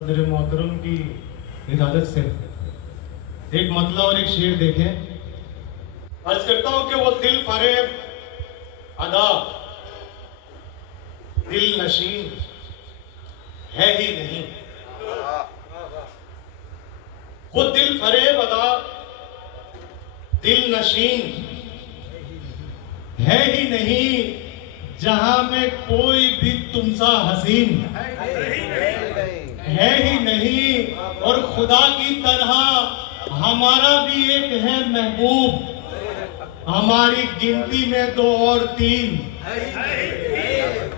मेरे मोहतरम की इजाजत से एक मतला और एक शेर देखें। अर्ज करता हूं कि वो दिल फरेब अदा दिल नशीन है ही नहीं। वो दिल फरेब अदा दिल नशीन है ही नहीं, जहां में कोई भी तुमसा हसीन है ही नहीं। और खुदा की तरह हमारा भी एक है महबूब, हमारी गिनती में दो और तीन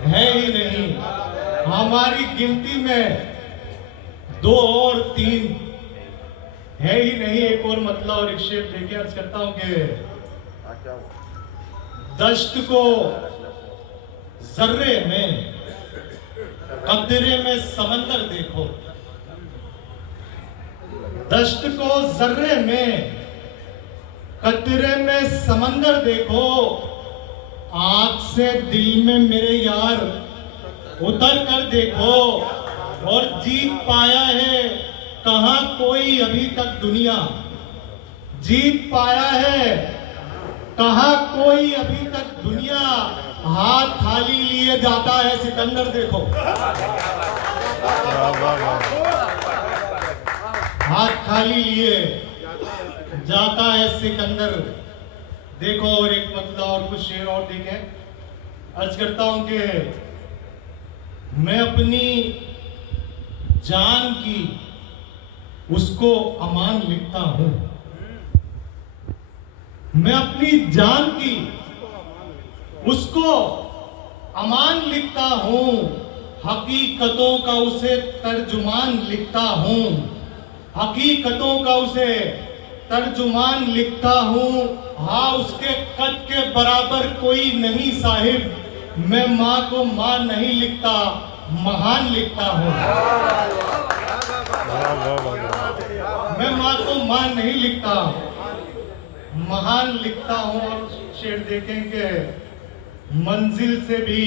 है ही नहीं। हमारी गिनती में दो और तीन है ही नहीं। एक और मतलब और एक शेर देखिए। अर्ज करता हूं कि दश्त को जर्रे में कतरे में समंदर देखो, दश्त को जर्रे में कतरे में समंदर देखो, आंख से दिल में मेरे यार उतर कर देखो। और जीत पाया है कहां कोई अभी तक दुनिया, जीत पाया है कहां कोई अभी तक दुनिया। हाथ थाली लिए जाता है सिकंदर देखो, हाथ खाली लिए जाता है सिकंदर देखो। और एक मतलब और कुछ शेर और देखें। अर्ज करता हूं कि मैं अपनी जान की उसको अमान लिखता हूं, मैं अपनी जान की उसको अमान लिखता हूं, हकीकतों का उसे तर्जुमान लिखता हूं, हकीकतों का उसे तर्जुमान लिखता हूं। हाँ, उसके कद के बराबर कोई नहीं साहिब, मैं माँ को माँ नहीं लिखता, महान लिखता हूं। मैं माँ को माँ नहीं लिखता, महान लिखता हूं। और शेर देखें कि मंजिल से भी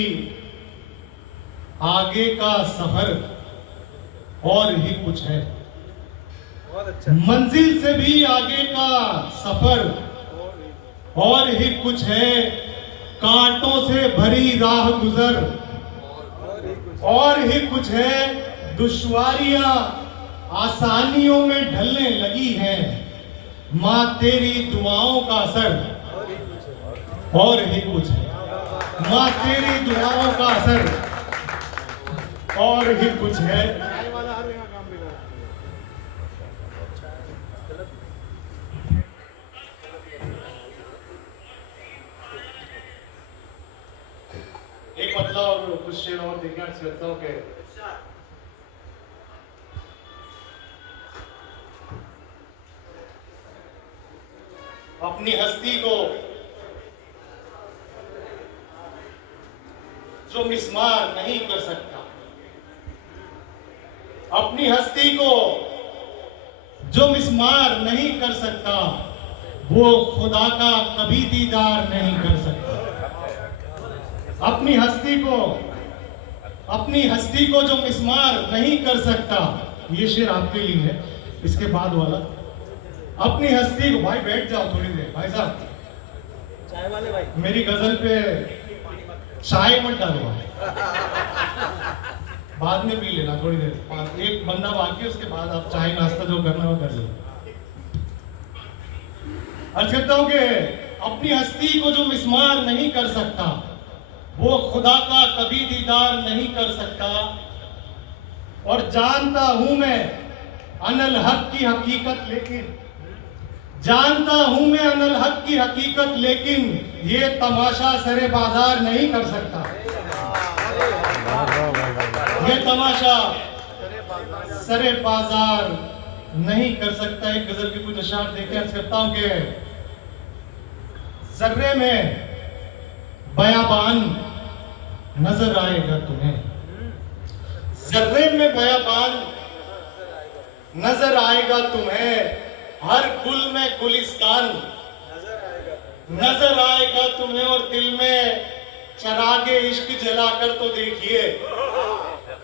आगे का सफर और ही कुछ है, मंजिल से भी आगे का सफर और ही कुछ है। कांटों से भरी राह गुजर और ही कुछ है, दुश्वारियां आसानियों में ढलने लगी हैं, माँ तेरी दुआओं का असर और ही कुछ है, माँ तेरी दुआओं का असर और ही कुछ है। एक मतलब और कुछ शेर और देखना चाहता हूं कि अपनी हस्ती को जो मिस्मार नहीं कर सकता, अपनी हस्ती को जो मिस्मार नहीं कर सकता, वो खुदा का कभी दीदार नहीं कर सकता। अपनी हस्ती को जो मिस्मार नहीं कर सकता, ये शेर आपके लिए है। इसके बाद वाला, अपनी हस्ती को, भाई बैठ जाओ थोड़ी देर, भाई साहब चाय वाले भाई, मेरी गजल पे चाय मत डालो, बाद में पी लेना थोड़ी देर, एक बंदा बाकी है, उसके बाद आप चाय नाश्ता जो करना हो कर लो। अर्ज करता हूं कि अपनी हस्ती को जो मिस्मार नहीं कर सकता, वो खुदा का कभी दीदार नहीं कर सकता। और जानता हूं मैं अनल हक की हकीकत, लेकिन जानता हूं मैं अनल हक की हकीकत, लेकिन ये तमाशा सरे बाजार नहीं कर सकता, ये तमाशा सरे बाजार नहीं कर सकता। एक गजल के कुछ अशार देखे। अर्ज करता हूं कि जर्रे में बयाबान नजर आएगा तुम्हें, जर्रे में बयाबान नजर आएगा तुम्हें, हर गुल में गुलिस्तान नजर आएगा तुम्हें। और दिल में चरागे इश्क जलाकर तो देखिए,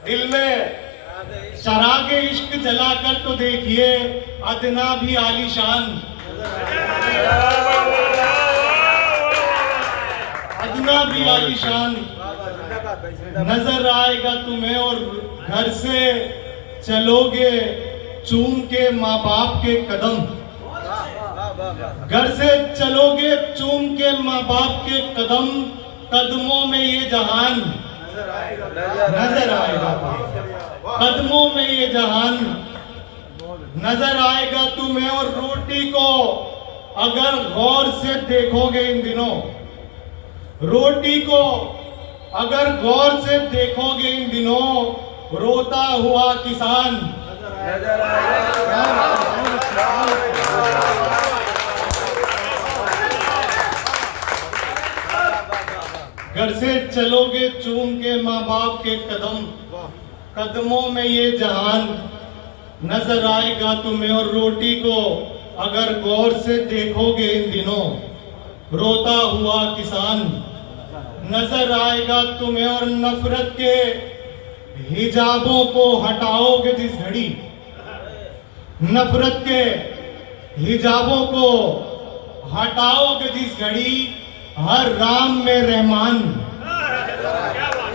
दिल में चरागे इश्क जलाकर तो देखिए अदना भी आलीशान, अदना भी आलीशान नजर आएगा तुम्हें। और घर से चलोगे चूम के माँ बाप के कदम, घर से चलोगे चूम के माँ बाप के कदम, कदमों में ये जहान नजर आएगा, कदमों में ये जहान नजर आएगा तुम्हें। और रोटी को अगर गौर से देखोगे इन दिनों, रोटी को अगर गौर से देखोगे इन दिनों, रोता हुआ किसान नजर आएगा। घर से चलोगे चूम के माँ बाप के कदम, कदमों में ये जहान नजर आएगा तुम्हें। और रोटी को अगर गौर से देखोगे इन दिनों, रोता हुआ किसान नजर आएगा तुम्हें। और नफरत के हिजाबों को हटाओगे जिस घड़ी, नफरत के हिजाबों को हटाओगे जिस घड़ी, हर राम में रहमान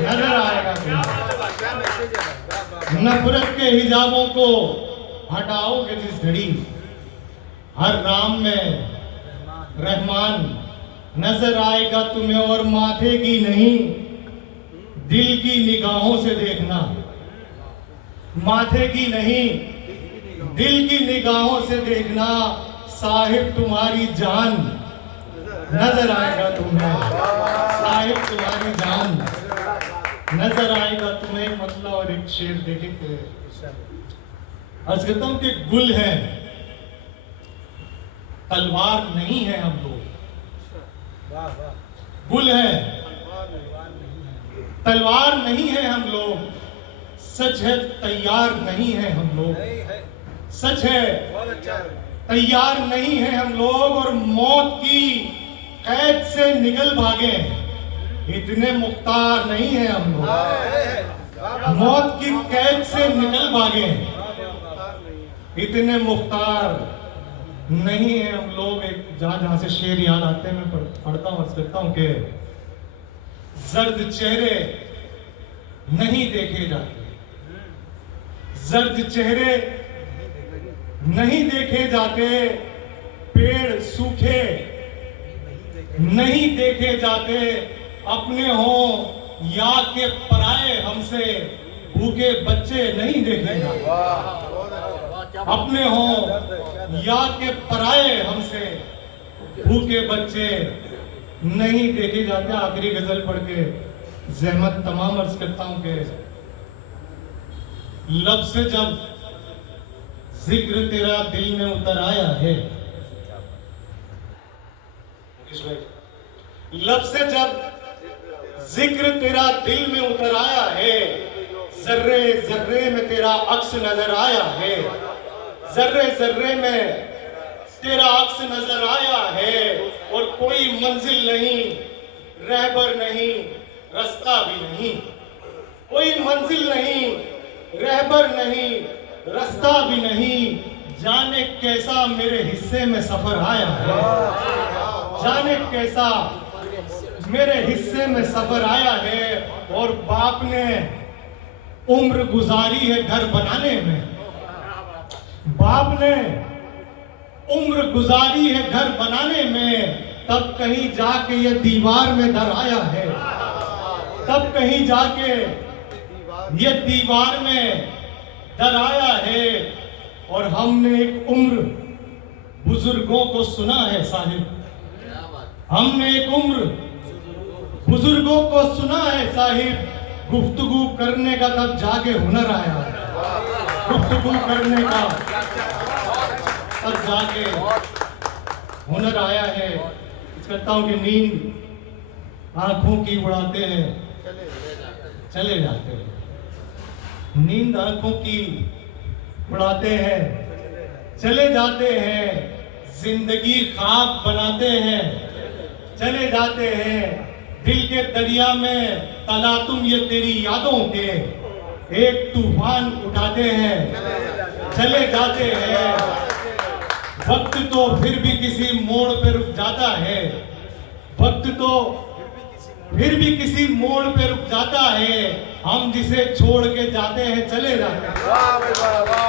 नजर आएगा तुम्हें। नफरत के हिजाबों को हटाओगे जिस घड़ी, हर राम में रहमान नजर आएगा तुम्हें। और माथे की नहीं दिल की निगाहों से देखना, माथे की नहीं दिल की निगाहों से देखना, साहिब तुम्हारी जान नजर आएगा तुम्हें, साहिब तुम्हारी जान नजर आएगा तुम्हें। एक मसला और एक शेर देखे अर्ज करता हूं कि गुल है तलवार नहीं है हम लोग, गुल है तलवार नहीं है हम लोग, सच है तैयार नहीं है हम लोग, सच है तैयार नहीं है हम लोग। और मौत की कैद से निकल भागे, इतने मुख्तार नहीं है हम लोग, मौत की कैद से निकल भागे, इतने मुख्तार नहीं है हम लोग। एक जहां जहां से शेर याद आते हैं मैं पढ़ता हूं, करता हूं कि जर्द चेहरे नहीं देखे जाते, जर्द चेहरे नहीं देखे जाते, पेड़ सूखे नहीं देखे जाते, अपने हों या के पराए हमसे भूखे बच्चे नहीं देखे जाते, अपने हों या के पराए हमसे भूखे बच्चे नहीं देखे जाते। आखिरी गजल पढ़ के जहमत तमाम अर्ज करता हूं कि लब से जब जिक्र तेरा दिल में उतर आया है, लब से जब जिक्र तेरा दिल में उतर आया है, जर्रे जर्रे में तेरा अक्स नजर आया है, जर्रे जर्रे में तेरा अक्स नजर आया है। और कोई मंजिल नहीं, रहबर नहीं, रास्ता भी नहीं, कोई मंजिल नहीं, रहबर नहीं, रास्ता भी नहीं, जाने कैसा मेरे हिस्से में सफर आया है, जाने कैसा मेरे हिस्से में सफर आया है। और बाप ने उम्र गुजारी है घर बनाने में, बाप ने उम्र गुजारी है घर बनाने में, तब कहीं जाके ये दीवार में दर आया है, तब कहीं जाके ये दीवार में दर आया है। और हमने एक उम्र बुजुर्गों को सुना है साहिब, हमने एक उम्र बुजुर्गों को सुना है साहिब, गुफ्तगू करने का तब जाके हुनर आया, गुफ्तगू करने का तब जाके हुनर आया है। कहता हूं कि नींद आंखों की उड़ाते हैं चले जाते हैं, नींद आंखों की उड़ाते हैं चले जाते हैं, जिंदगी ख्वाब बनाते हैं चले जाते हैं, दिल के दरिया में तला तुम ये तेरी यादों के, एक तूफान उठाते हैं, चले जाते हैं। वक्त तो फिर भी किसी मोड़ पे रुक जाता है, वक्त तो फिर भी किसी मोड़ पे रुक जाता है। हम जिसे छोड़ के जाते हैं चले जाते हैं। वाह भाई वाह वाह।